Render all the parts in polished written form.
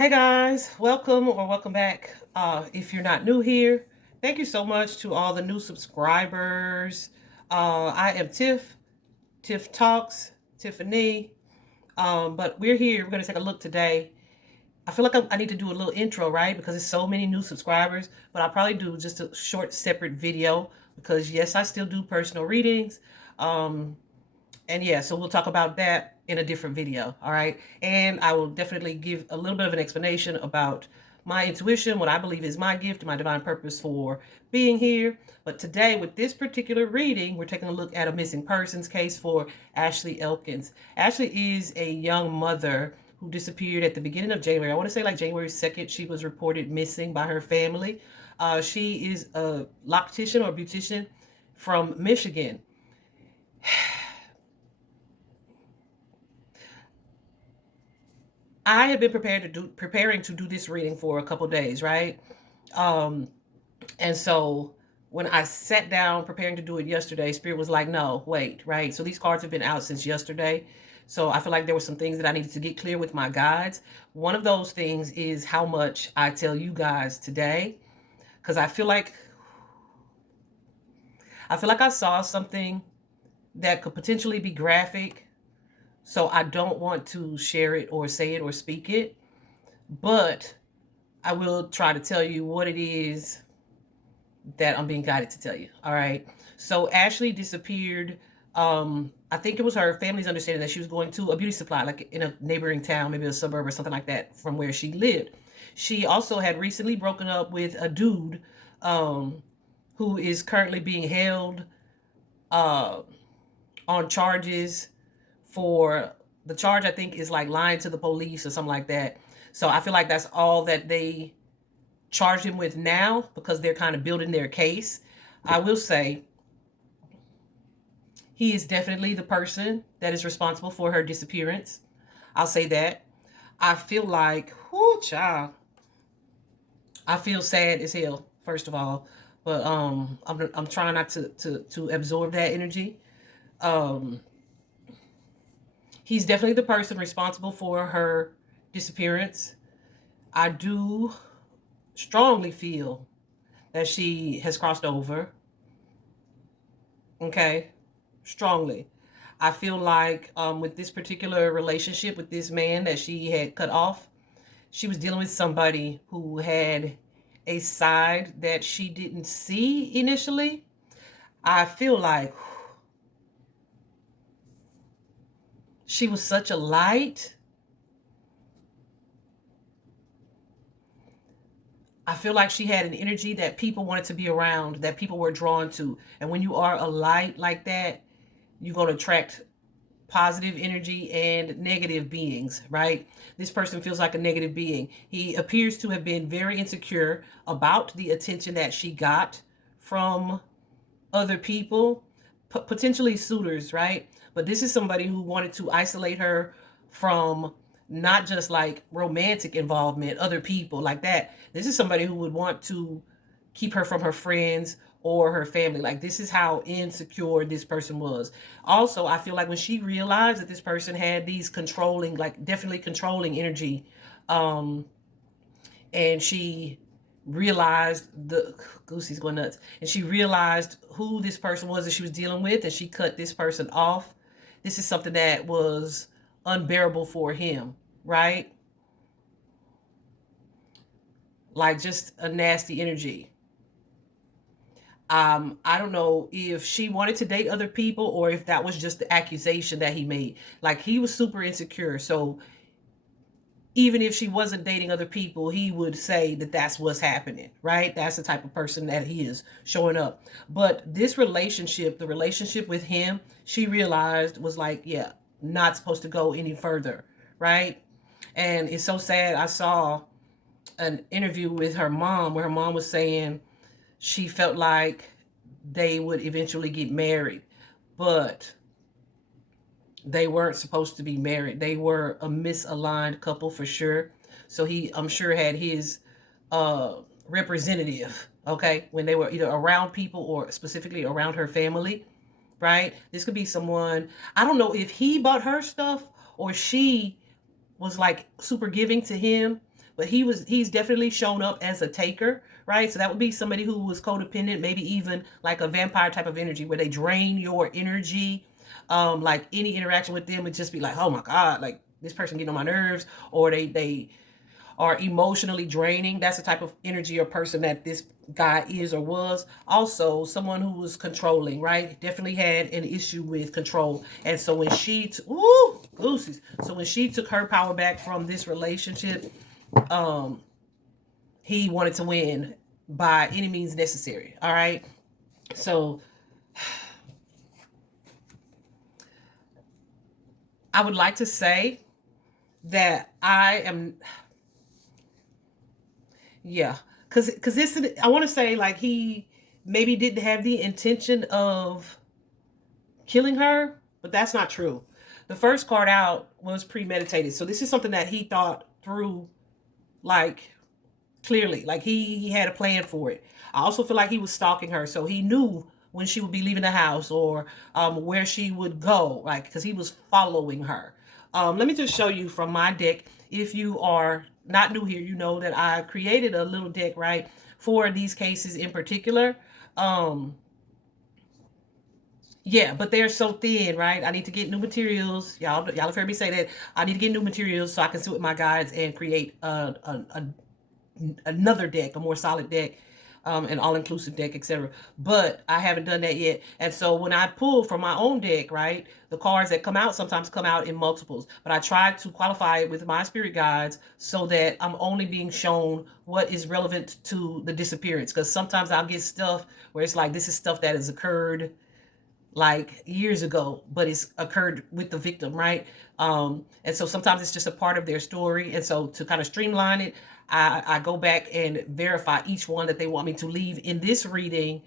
Hey guys, welcome or welcome back. If you're not new here, thank you so much to all the new subscribers. I am Tiff, Tiff Talks, Tiffany. But we're here. We're going to take a look today. I feel like I need to do a little intro, right? Because there's so many new subscribers. But I'll probably do just a short, separate video because, yes, I still do personal readings. Um, and yeah, so we'll talk about that in a different video. All right. And I will definitely give a little bit of an explanation about my intuition, what I believe is my gift, my divine purpose for being here. But today, with this particular reading, we're taking a look at a missing persons case for Ashley Elkins. Ashley is a young mother who disappeared at the beginning of January. I want to say like January 2nd, she was reported missing by her family. She is a loctician or beautician from Michigan. I have been preparing to do this reading for a couple days, right? Um, and so when I sat down preparing to do it yesterday, Spirit was like, no, wait, right? So these cards have been out since yesterday. So I feel like there were some things that I needed to get clear with my guides. One of those things is how much I tell you guys today, because I feel like I saw something that could potentially be graphic. So I don't want to share it or say it or speak it, but I will try to tell you what it is that I'm being guided to tell you. All right. So Ashley disappeared. I think it was her family's understanding that she was going to a beauty supply, like in a neighboring town, maybe a suburb or something like that from where she lived. She also had recently broken up with a dude who is currently being held uh, on charges for the charge, I think, is like lying to the police or something like that. So I feel like that's all that they charge him with now because they're kind of building their case. I will say he is definitely the person that is responsible for her disappearance. I'll say that. I feel like, whoo, child. I feel sad as hell, first of all, but I'm trying not to absorb that energy. Um, he's definitely the person responsible for her disappearance. I do strongly feel that she has crossed over. Okay, strongly. I feel like with this particular relationship with this man that she had cut off, she was dealing with somebody who had a side that she didn't see initially. I feel like she was such a light. I feel like she had an energy that people wanted to be around, that people were drawn to. And when you are a light like that, you're going to attract positive energy and negative beings, right? This person feels like a negative being. He appears to have been very insecure about the attention that she got from other people, potentially suitors, right? But this is somebody who wanted to isolate her from not just like romantic involvement, other people like that. This is somebody who would want to keep her from her friends or her family. Like, this is how insecure this person was. Also, I feel like when she realized that this person had these controlling, like definitely controlling energy, um, and she realized the Goosey's going nuts, and she realized who this person was that she was dealing with, and she cut this person off. This is something that was unbearable for him, right? Like, just a nasty energy. I don't know if she wanted to date other people or if that was just the accusation that he made. Like, he was super insecure, so even if she wasn't dating other people, he would say that that's what's happening, right? That's the type of person that he is showing up. But this relationship, the relationship with him, she realized was like, yeah, not supposed to go any further, right? And it's so sad. I saw an interview with her mom where her mom was saying she felt like they would eventually get married, but they weren't supposed to be married. They were a misaligned couple for sure. So he, I'm sure, had his representative, okay, when they were either around people or specifically around her family, right? This could be someone, I don't know if he bought her stuff or she was like super giving to him, but he's definitely shown up as a taker, right? So that would be somebody who was codependent, maybe even like a vampire type of energy where they drain your energy. Like any interaction with them would just be like, oh my God, like this person getting on my nerves, or they are emotionally draining. That's the type of energy or person that this guy is or was. Also, someone who was controlling, right? Definitely had an issue with control. And so when she, goosies. So when she took her power back from this relationship, he wanted to win by any means necessary. All right. So I would like to say that I am, yeah, because this, I want to say like he maybe didn't have the intention of killing her, but that's not true. The first card out was premeditated. So this is something that he thought through, like, clearly. Like he had a plan for it. I also feel like he was stalking her. So he knew when she would be leaving the house, or where she would go, like, because he was following her. Let me just show you from my deck. If you are not new here, you know that I created a little deck, right, for these cases in particular. Yeah, but they're so thin, right? I need to get new materials. Y'all have heard me say that. I need to get new materials so I can sit with my guides and create another deck, a more solid deck, an all-inclusive deck, etc. But I haven't done that yet. And so when I pull from my own deck, right, the cards that come out sometimes come out in multiples. But I try to qualify it with my spirit guides so that I'm only being shown what is relevant to the disappearance. Because sometimes I'll get stuff where it's like, this is stuff that has occurred like years ago, but it's occurred with the victim, right? And so sometimes it's just a part of their story. And so to kind of streamline it, I go back and verify each one that they want me to leave in this reading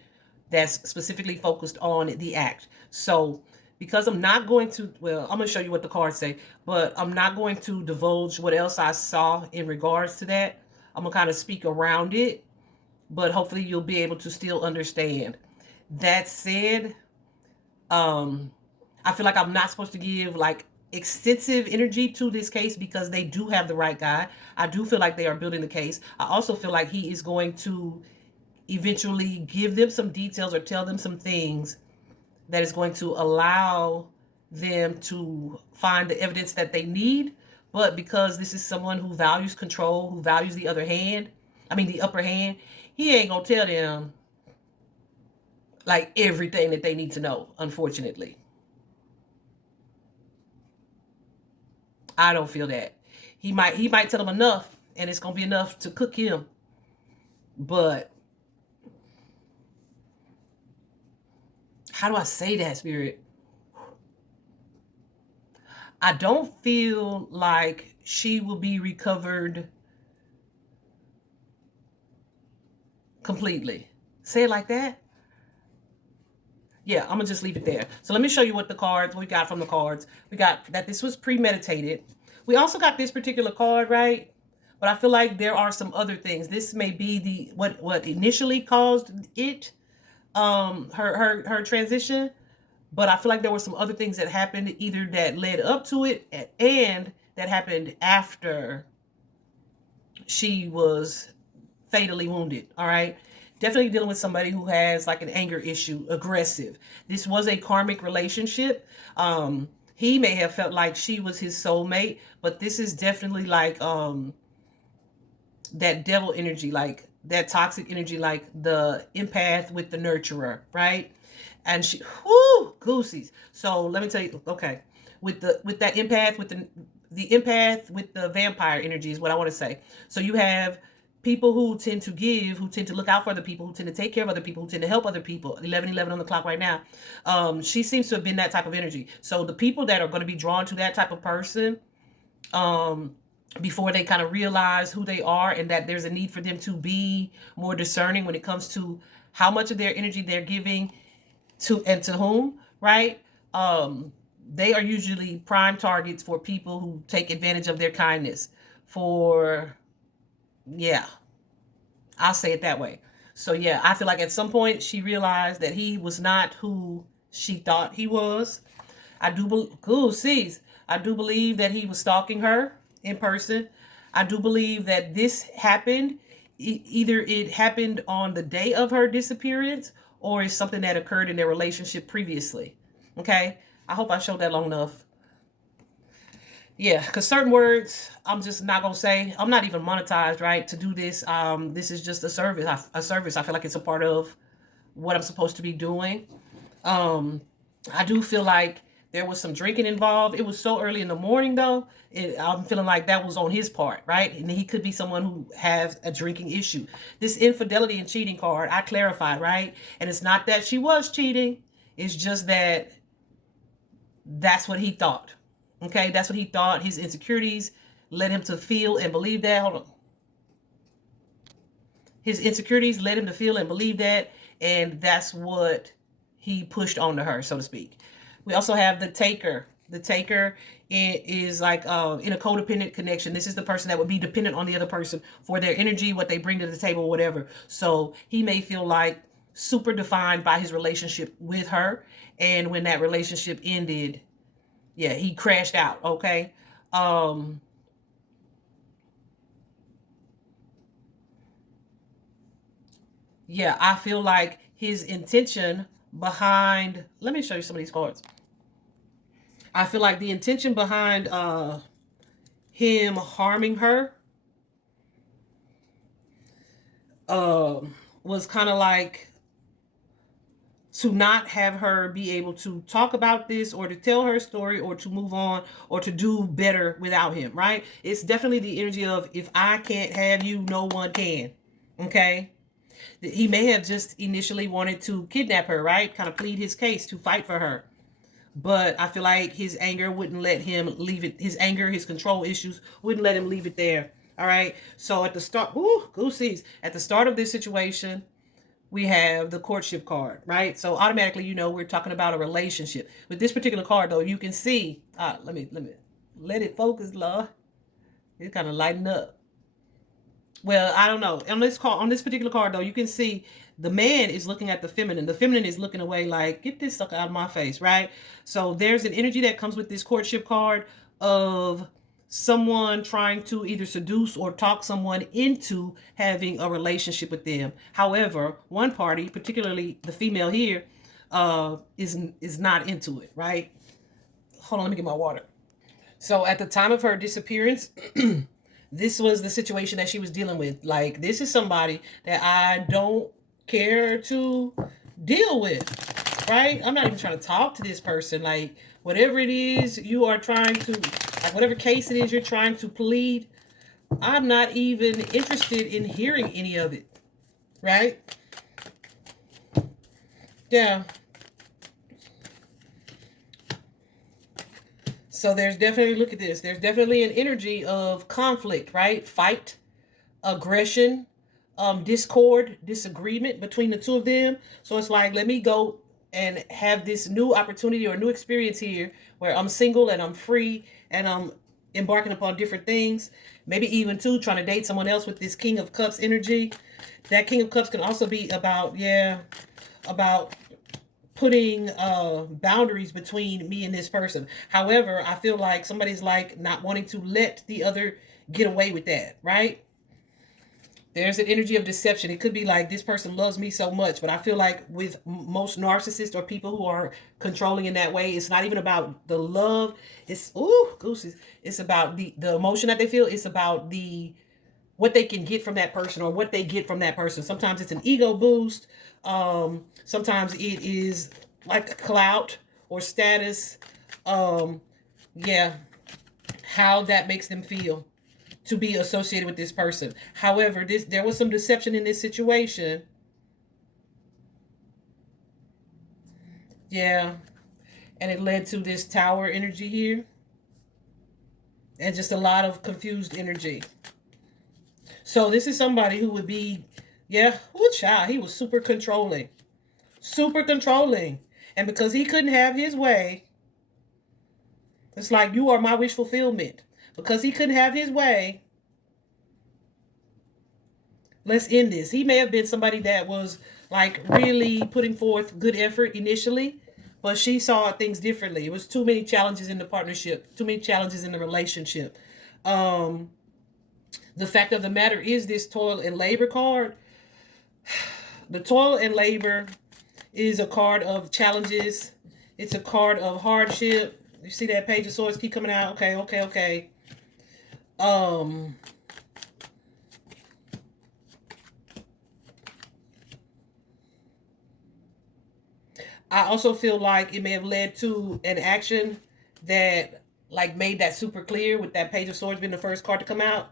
that's specifically focused on the act. So because I'm not going to, well, I'm going to show you what the cards say, but I'm not going to divulge what else I saw in regards to that. I'm going to kind of speak around it, but hopefully you'll be able to still understand. That said, I feel like I'm not supposed to give like extensive energy to this case because they do have the right guy. I do feel like they are building the case. I also feel like he is going to eventually give them some details or tell them some things that is going to allow them to find the evidence that they need. But because this is someone who values control, who values the upper hand, he ain't gonna tell them like everything that they need to know, unfortunately. I don't feel that. He might tell them enough and it's gonna be enough to cook him. But how do I say that, Spirit? I don't feel like she will be recovered completely. Say it like that? Yeah, I'm gonna just leave it there. So let me show you what we got from the cards. We got that this was premeditated. We also got this particular card, right? But I feel like there are some other things. This may be the what initially caused it, her transition. But I feel like there were some other things that happened either that led up to it and that happened after she was fatally wounded. All right. Definitely dealing with somebody who has like an anger issue, aggressive. This was a karmic relationship. He may have felt like she was his soulmate, but this is definitely like that devil energy, like that toxic energy, like the empath with the nurturer, right? And she, whoo, goosies. So let me tell you, okay, with that empath, with the empath with the vampire energy is what I want to say. So you have people who tend to give, who tend to look out for other people, who tend to take care of other people, who tend to help other people. 11:11 on the clock right now. She seems to have been that type of energy. So the people that are going to be drawn to that type of person, before they kind of realize who they are and that there's a need for them to be more discerning when it comes to how much of their energy they're giving to and to whom, right? They are usually prime targets for people who take advantage of their kindness. Yeah, I'll say it that way. So yeah, I feel like at some point she realized that he was not who she thought he was. I do believe that he was stalking her in person. I do believe that this happened. Either it happened on the day of her disappearance or it's something that occurred in their relationship previously. Okay? I hope I showed that long enough. Yeah, because certain words I'm just not gonna say. I'm not even monetized, right, to do this. This is just a service. A service. I feel like it's a part of what I'm supposed to be doing. I do feel like there was some drinking involved. It was so early in the morning, though. I'm feeling like that was on his part, right? And he could be someone who has a drinking issue. This infidelity and cheating card, I clarified, right? And it's not that she was cheating. It's just that that's what he thought. Okay, that's what he thought. His insecurities led him to feel and believe that. Hold on. His insecurities led him to feel and believe that, and that's what he pushed onto her, so to speak. We also have the taker. The taker is like in a codependent connection. This is the person that would be dependent on the other person for their energy, what they bring to the table, whatever. So he may feel like super defined by his relationship with her, and when that relationship ended, yeah, he crashed out. Okay. Yeah, I feel like his intention behind, let me show you some of these cards. I feel like the intention behind him harming her was kind of like to not have her be able to talk about this or to tell her story or to move on or to do better without him, right? It's definitely the energy of, if I can't have you, no one can. Okay? He may have just initially wanted to kidnap her, right? Kind of plead his case to fight for her. But I feel like his anger wouldn't let him leave it. His anger, his control issues wouldn't let him leave it there. All right. So at the start, goosies. At the start of this situation, we have the courtship card, right? So automatically, we're talking about a relationship. With this particular card, though, you can see. Let me let it focus, love. It's kind of lighting up. Well, I don't know. On this particular card, though, you can see the man is looking at the feminine. The feminine is looking away like, get this sucker out of my face, right? So there's an energy that comes with this courtship card of someone trying to either seduce or talk someone into having a relationship with them. However, one party, particularly the female here, is not into it, right? Hold on, let me get my water. So at the time of her disappearance, this was the situation that she was dealing with. Like, this is somebody that I don't care to deal with, right? I'm not even trying to talk to this person. Like, whatever it is you are trying to, like, whatever case it is you're trying to plead, I'm not even interested in hearing any of it, right? Yeah. So there's definitely, look at this, there's definitely an energy of conflict, right? Fight, aggression, discord, disagreement between the two of them. So it's like, let me go and have this new opportunity or new experience here where I'm single and I'm free and I'm embarking upon different things. Maybe even too trying to date someone else with this King of Cups energy. That King of Cups can also be about, about putting boundaries between me and this person. However, I feel like somebody's like not wanting to let the other get away with that, right? There's an energy of deception. It could be like, this person loves me so much, but I feel like with most narcissists or people who are controlling in that way, it's not even about the love. It's gooses. It's about the emotion that they feel. It's about what they can get from that person or what they get from that person. Sometimes it's an ego boost. Sometimes it is like clout or status. Yeah, how that makes them feel to be associated with this person. However, there was some deception in this situation. Yeah. And it led to this tower energy here. And just a lot of confused energy. So this is somebody who would be, child, he was super controlling. Super controlling. And because he couldn't have his way, it's like, you are my wish fulfillment. Because he couldn't have his way, let's end this. He may have been somebody that was like really putting forth good effort initially, but she saw things differently. It was too many challenges in the partnership, too many challenges in the relationship. The fact of the matter is this toil and labor card. The toil and labor is a card of challenges. It's a card of hardship. You see that Page of Swords keep coming out. Okay, okay, okay. I also feel like it may have led to an action that like made that super clear, with that Page of Swords being the first card to come out.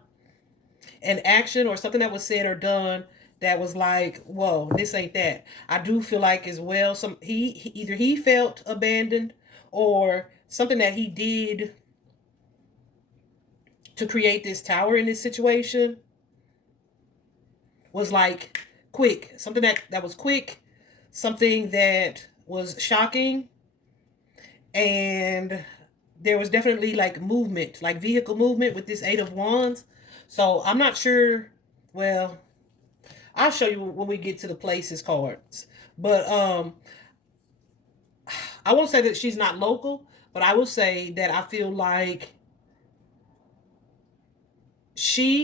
An action or something that was said or done that was like, whoa, this ain't that. I do feel like as well, either he felt abandoned, or something that he did to create this tower in this situation was like quick. Something that was quick, something that was shocking, and there was definitely like movement, like vehicle movement with this Eight of Wands. So I'm not sure. Well, I'll show you when we get to the places cards. But I won't say that she's not local, but I will say that I feel like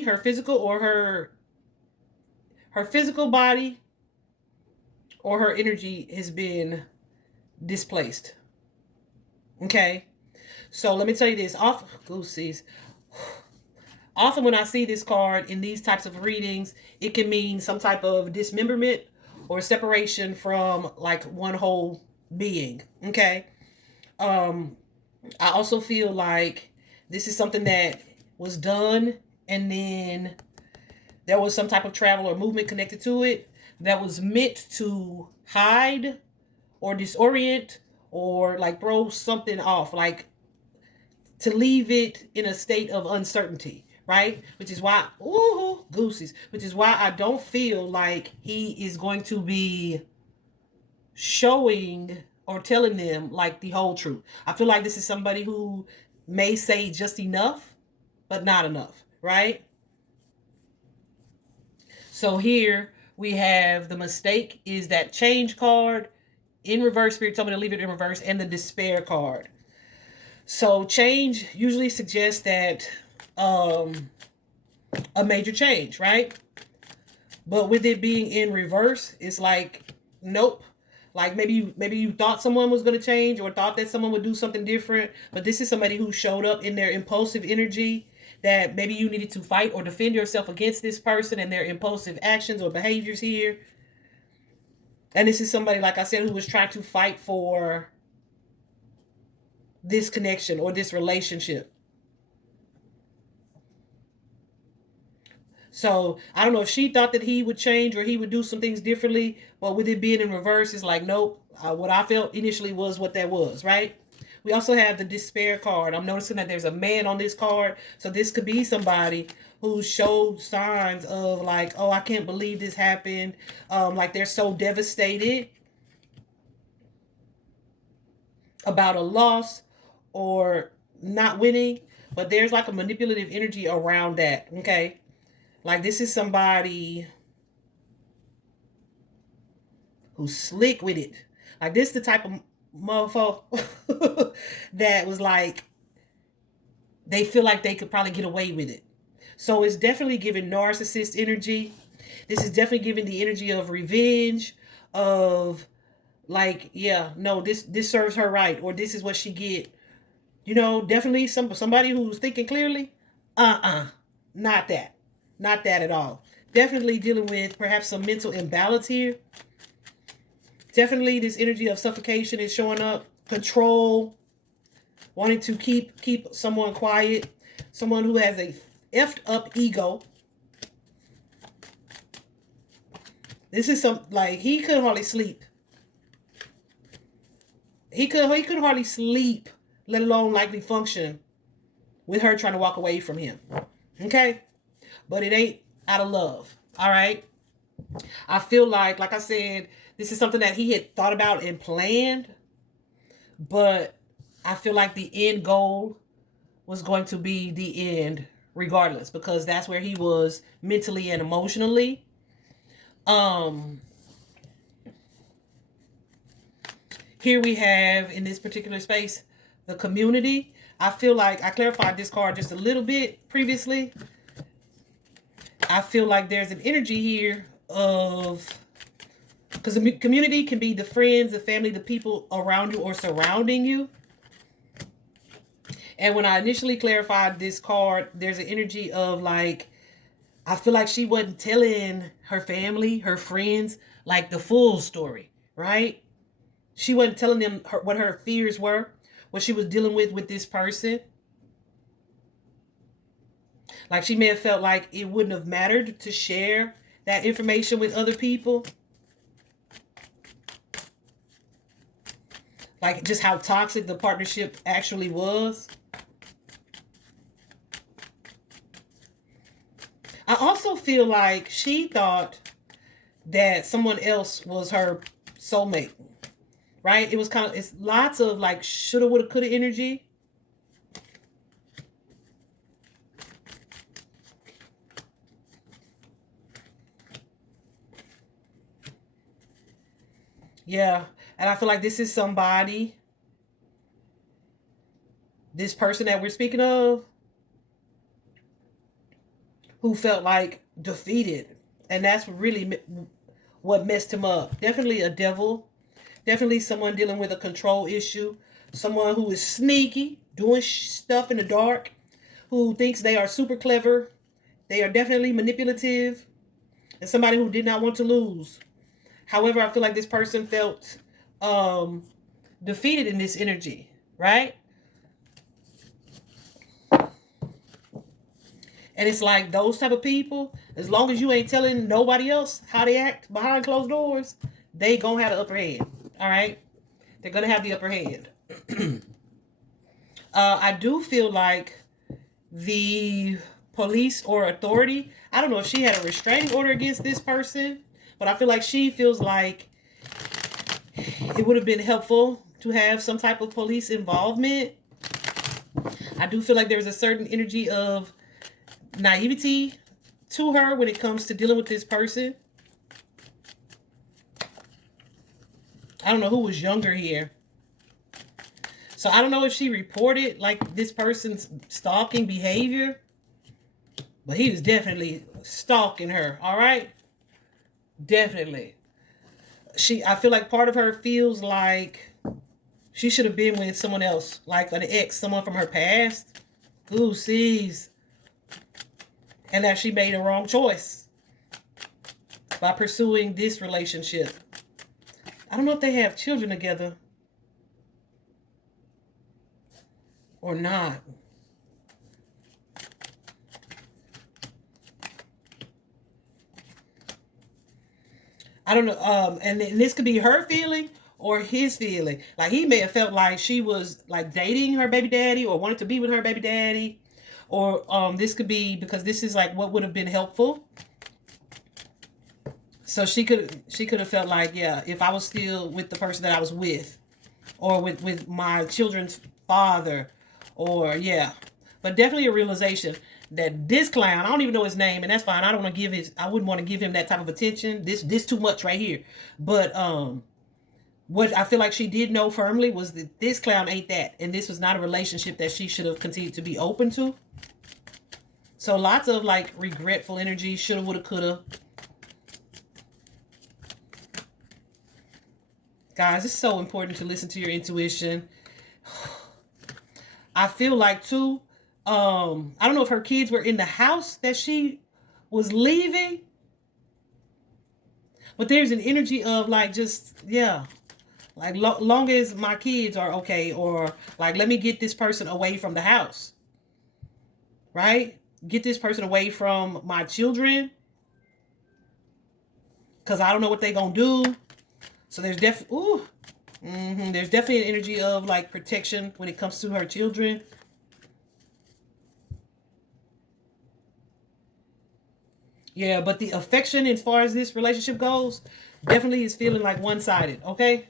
her physical, or her physical body, or her energy has been displaced. Okay? So let me tell you this. Often when I see this card in these types of readings, it can mean some type of dismemberment or separation from like one whole being. Okay? I also feel like this is something that was done, and then there was some type of travel or movement connected to it that was meant to hide or disorient or like throw something off, like to leave it in a state of uncertainty, right? Which is why, ooh, goosies, which is why I don't feel like he is going to be showing or telling them like the whole truth. I feel like this is somebody who may say just enough, but not enough, right? So here we have the mistake is that change card in reverse. Spirit told me to leave it in reverse, and the despair card. So change usually suggests that a major change, right? But with it being in reverse, it's like, nope. Like maybe you thought someone was going to change, or thought that someone would do something different, but this is somebody who showed up in their impulsive energy, that maybe you needed to fight or defend yourself against this person and their impulsive actions or behaviors here. And this is somebody, like I said, who was trying to fight for this connection or this relationship. So I don't know if she thought that he would change or he would do some things differently, but with it being in reverse, it's like, nope. What I felt initially was what that was, right? We also have the despair card. I'm noticing that there's a man on this card. So this could be somebody who showed signs of like, oh, I can't believe this happened. Like they're so devastated about a loss or not winning. But there's like a manipulative energy around that, okay? Like this is somebody who's slick with it. Like this is the type of motherfucker that was like, they feel like they could probably get away with it. So it's definitely giving narcissist energy. This is definitely giving the energy of revenge, of like, yeah, no, this serves her right, or this is what she get. You know, definitely somebody who's thinking clearly. Not that. Not that at all. Definitely dealing with perhaps some mental imbalance here. Definitely this energy of suffocation is showing up. Control. Wanting to keep someone quiet. Someone who has a effed up ego. This is like, he couldn't hardly sleep. He could hardly sleep, let alone likely function with her trying to walk away from him. Okay? But it ain't out of love. All right? I feel like I said, this is something that he had thought about and planned. But I feel like the end goal was going to be the end regardless, because that's where he was mentally and emotionally. Here we have, in this particular space, the community. I feel like I clarified this card just a little bit previously. I feel like there's an energy here of, because the community can be the friends, the family, the people around you or surrounding you. And when I initially clarified this card, there's an energy of like, I feel like she wasn't telling her family, her friends, like the full story, right? She wasn't telling them what her fears were, what she was dealing with this person. Like she may have felt like it wouldn't have mattered to share that information with other people. Like just how toxic the partnership actually was. I also feel like she thought that someone else was her soulmate, right? It was kind of, it's lots of like shoulda, woulda, coulda energy. Yeah. And I feel like this is somebody, this person that we're speaking of, who felt like defeated. And that's really what messed him up. Definitely a devil. Definitely someone dealing with a control issue. Someone who is sneaky, doing stuff in the dark, who thinks they are super clever. They are definitely manipulative. And somebody who did not want to lose. However, I feel like this person felt defeated in this energy, right? And it's like those type of people, as long as you ain't telling nobody else how they act behind closed doors, they gonna have the upper hand. All right? They're gonna have the upper hand. I do feel like the police or authority, I don't know if she had a restraining order against this person, but I feel like she feels like it would have been helpful to have some type of police involvement. I do feel like there's a certain energy of naivety to her when it comes to dealing with this person. I don't know who was younger here. So I don't know if she reported like this person's stalking behavior, but he was definitely stalking her. All right, definitely. I feel like part of her feels like she should have been with someone else, like an ex, someone from her past. Ooh, sees. And that she made a wrong choice by pursuing this relationship. I don't know if they have children together or not. I don't know. And this could be her feeling or his feeling. Like he may have felt like she was like dating her baby daddy or wanted to be with her baby daddy. Or this could be because this is like what would have been helpful. So she could have felt like, yeah, if I was still with the person that I was with, or with my children's father, or yeah. But definitely a realization that this clown, I don't even know his name, and that's fine. I wouldn't want to give him that type of attention. This too much right here. But what I feel like she did know firmly was that this clown ain't that, and this was not a relationship that she should have continued to be open to. So lots of like regretful energy, shoulda, woulda, coulda. Guys, it's so important to listen to your intuition. I feel like too, I don't know if her kids were in the house that she was leaving, but there's an energy of like just, yeah, like long as my kids are okay, or like let me get this person away from the house, right? Get this person away from my children, because I don't know what they're gonna do. So there's there's definitely an energy of like protection when it comes to her children. Yeah, but the affection as far as this relationship goes definitely is feeling like one-sided, okay?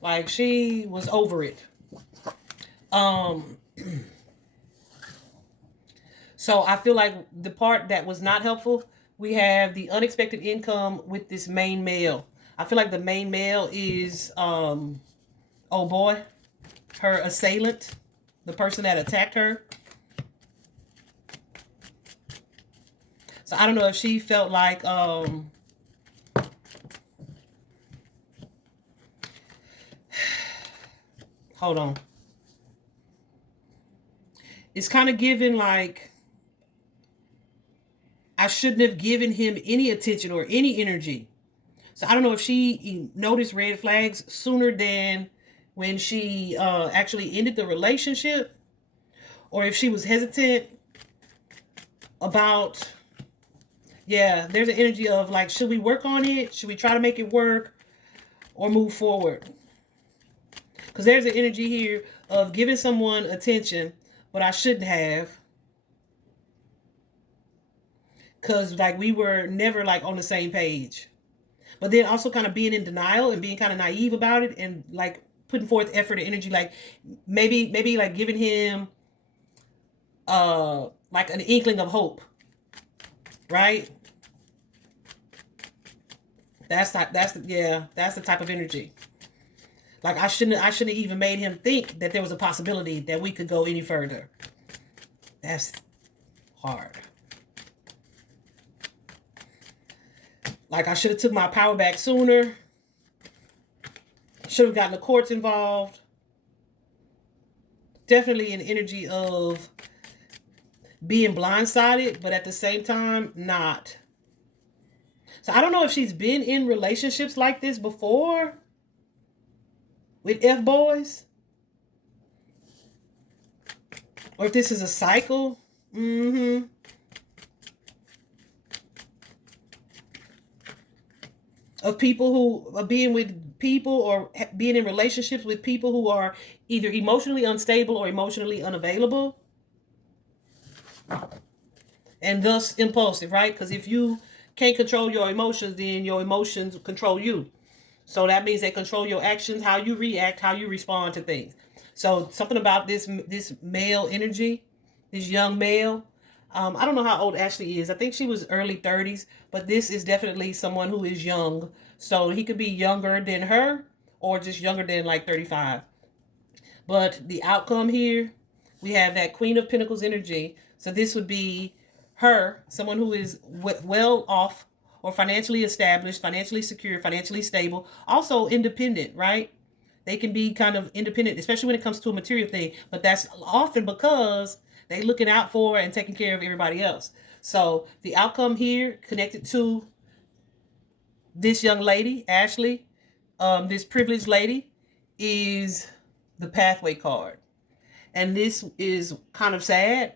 Like she was over it. So I feel like the part that was not helpful, we have the unexpected income with this main male. I feel like the main male is, oh boy, her assailant, the person that attacked her. So I don't know if she felt like, hold on. It's kind of given like, I shouldn't have given him any attention or any energy. So I don't know if she noticed red flags sooner than when she actually ended the relationship, or if she was hesitant about, yeah, there's an energy of like, should we work on it? Should we try to make it work or move forward? Because there's an energy here of giving someone attention, but I shouldn't have. Because like we were never like on the same page. But then also kind of being in denial and being kind of naive about it and like putting forth effort and energy, like maybe like giving him like an inkling of hope. Right? That's the type of energy. Like I shouldn't have even made him think that there was a possibility that we could go any further. That's hard. Like I should have took my power back sooner. Should have gotten the courts involved. Definitely an energy of being blindsided, but at the same time, not. So I don't know if she's been in relationships like this before with F-boys, or if this is a cycle. Of people who are being with people or being in relationships with people who are either emotionally unstable or emotionally unavailable. And thus impulsive, right? Because if you can't control your emotions, then your emotions control you. So that means they control your actions, how you react, how you respond to things. So something about this male energy, this young male. I don't know how old Ashley is. I think she was early 30s, but this is definitely someone who is young. So he could be younger than her or just younger than like 35. But the outcome here, we have that Queen of Pentacles energy. So this would be her, someone who is well off or financially established, financially secure, financially stable, also independent, right? They can be kind of independent, especially when it comes to a material thing. But that's often because they looking out for and taking care of everybody else. So the outcome here connected to this young lady, Ashley, this privileged lady, is the pathway card. And this is kind of sad.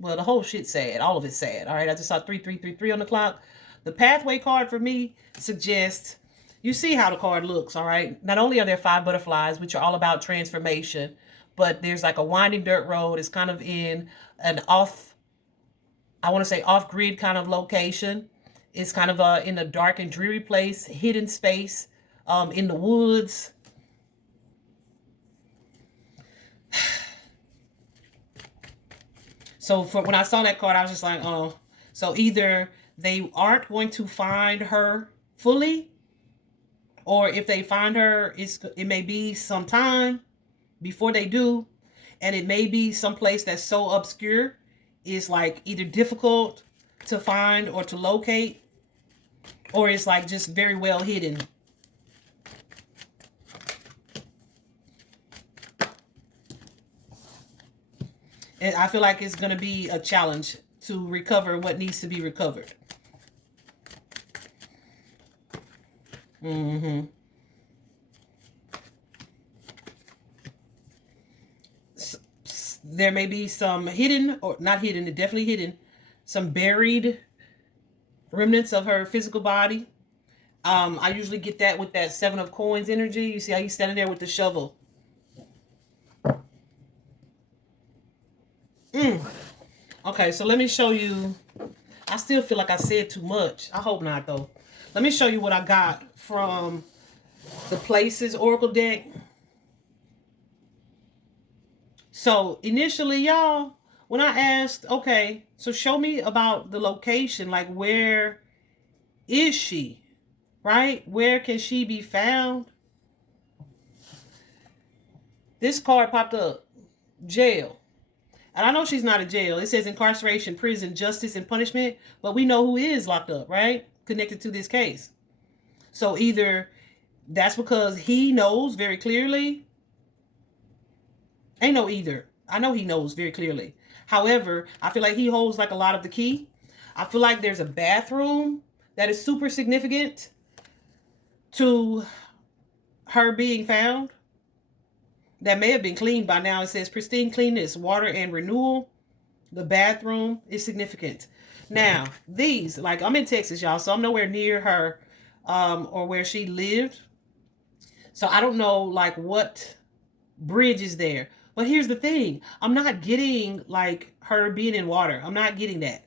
Well, the whole shit's sad. All of it's sad. All right. I just saw 3333 on the clock. The pathway card for me suggests, you see how the card looks. All right. Not only are there 5 butterflies, which are all about transformation, but there's like a winding dirt road. It's kind of in an off-grid kind of location. It's kind of in a dark and dreary place, hidden space, in the woods. So when I saw that card, I was just like, oh. So either they aren't going to find her fully, or if they find her, it may be some time before they do, and it may be someplace that's so obscure, it's like either difficult to find or to locate, or it's like just very well hidden. And I feel like it's going to be a challenge to recover what needs to be recovered. There may be some hidden, or not hidden, definitely hidden, some buried remnants of her physical body. I usually get that with that 7 of Coins energy. You see how he's standing there with the shovel. Okay, so let me show you. I still feel like I said too much. I hope not, though. Let me show you what I got from the Places Oracle deck. So initially, y'all, when I asked, okay, so show me about the location, like where is she, right? Where can she be found? This card popped up, jail. And I know she's not in jail. It says incarceration, prison, justice, and punishment. But we know who is locked up, right? Connected to this case. So either that's because he knows very clearly. Ain't no either. I know he knows very clearly. However, I feel like he holds like a lot of the key. I feel like there's a bathroom that is super significant to her being found. That may have been cleaned by now. It says pristine cleanness, water, and renewal. The bathroom is significant. Now, these, like, I'm in Texas, y'all, so I'm nowhere near her or where she lived. So I don't know, like, what bridge is there. But here's the thing. I'm not getting, like, her being in water. I'm not getting that.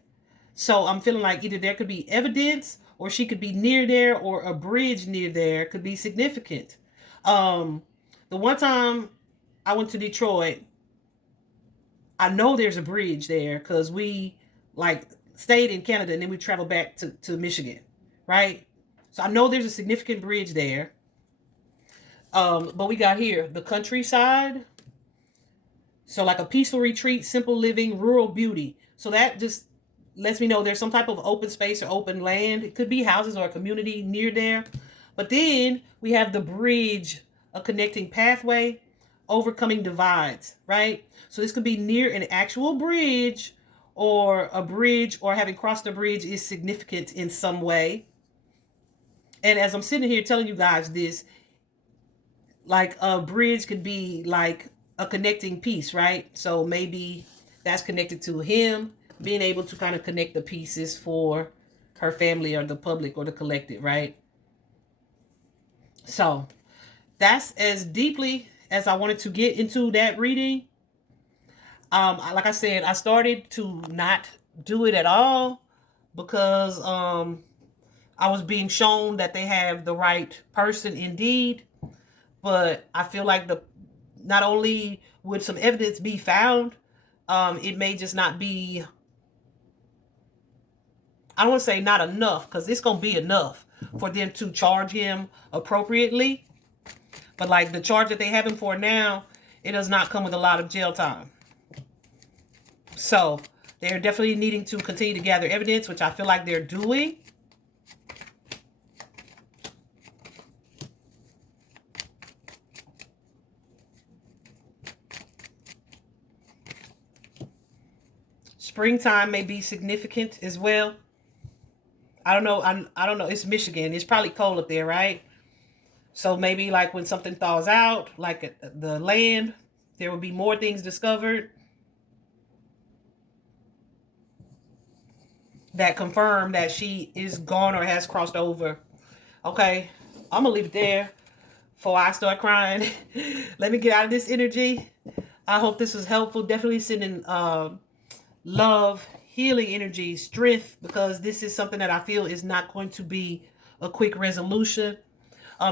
So I'm feeling like either there could be evidence or she could be near there or a bridge near there could be significant. The one time I went to Detroit, I know there's a bridge there because we, like, stayed in Canada and then we traveled back to Michigan, right? So I know there's a significant bridge there. But we got here, the countryside. So like a peaceful retreat, simple living, rural beauty. So that just lets me know there's some type of open space or open land. It could be houses or a community near there. But then we have the bridge, a connecting pathway, overcoming divides, right? So this could be near an actual bridge, or a bridge, or having crossed the bridge is significant in some way. And as I'm sitting here telling you guys this, like a bridge could be like a connecting piece, right? So maybe that's connected to him being able to kind of connect the pieces for her family or the public or the collective, right? So that's as deeply as I wanted to get into that reading. Like I said, I started to not do it at all because I was being shown that they have the right person indeed. But I feel like not only would some evidence be found, it may just not be, I don't want to say not enough, because it's going to be enough for them to charge him appropriately. But like the charge that they have him for now, it does not come with a lot of jail time. So they're definitely needing to continue to gather evidence, which I feel like they're doing. Springtime may be significant as well. I don't know. I don't know. It's Michigan. It's probably cold up there, right? So maybe like when something thaws out, like the land, there will be more things discovered that confirm that she is gone or has crossed over. Okay, I'm gonna leave it there before I start crying. Let me get out of this energy. I hope this was helpful. Definitely sending love, healing energy, strength, because this is something that I feel is not going to be a quick resolution.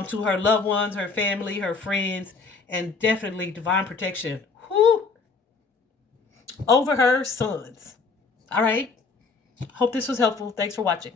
To her loved ones, her family, her friends, and definitely divine protection. Whew, over her sons. All right. Hope this was helpful. Thanks for watching.